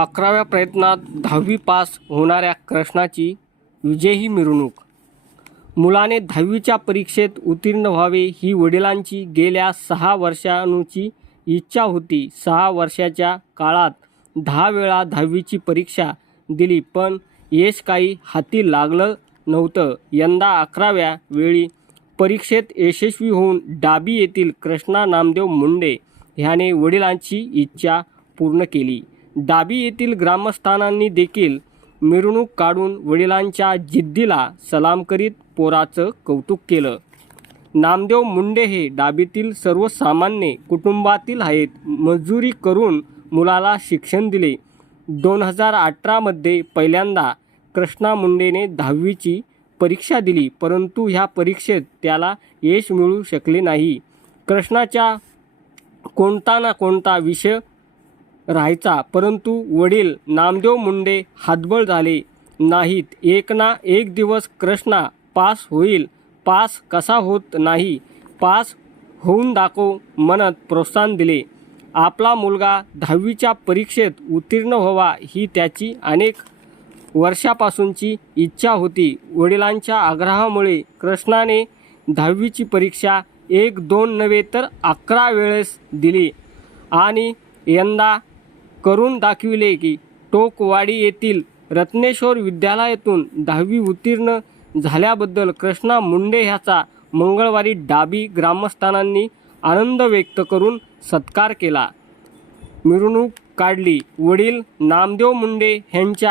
अकराव्या प्रयत्नात दहावी पास होणाऱ्या कृष्णाची विजयी मिरवणूक. मुलाने दहावीच्या परीक्षेत उत्तीर्ण व्हावे ही वडिलांची गेल्या सहा वर्षांची इच्छा होती. सहा वर्षाच्या काळात दहा वेळा दहावीची परीक्षा दिली पण यश काही हाती लागलं नव्हतं. यंदा अकराव्या वेळी परीक्षेत यशस्वी होऊन डाबी येथील कृष्णा नामदेव मुंडे ह्याने वडिलांची इच्छा पूर्ण केली. डाबी येथील ग्रामस्थांनी देखील मिरवणूक काढून वडिलांच्या जिद्दीला सलाम करीत पोराचं कौतुक केलं. नामदेव मुंडे हे डाबीतील सर्वसामान्य कुटुंबातील आहेत. मजुरी करून मुलाला शिक्षण दिले. दोन हजार अठरामध्ये पहिल्यांदा कृष्णा मुंडेने दहावीची परीक्षा दिली परंतु ह्या परीक्षेत त्याला यश मिळू शकले नाही. कृष्णाच्या कोणता ना कोणता विषय राहायचा. परंतु वडील नामदेव मुंडे हातबळ झाले. नाहीत. एक ना एक दिवस कृष्णा पास होईल. पास कसा होत नाही? पास होऊन दाखव म्हणत प्रोत्साहन दिले. आपला मुलगा दहावीच्या परीक्षेत उत्तीर्ण व्हावा ही त्याची अनेक वर्षापासूनची इच्छा होती. वडिलांच्या आग्रहामुळे कृष्णाने दहावीची परीक्षा एक दोन नव्हे तर अकरा वेळेस दिली. आणि यंदा करून दाखविले की टोकवाडी येथील रत्नेश्वर विद्यालयातून दहावी उत्तीर्ण झाल्याबद्दल कृष्णा मुंडे ह्याचा मंगळवारी डाबी ग्रामस्थांनी आनंद व्यक्त करून सत्कार केला. मिरवणूक काढली. वडील नामदेव मुंडे ह्यांच्या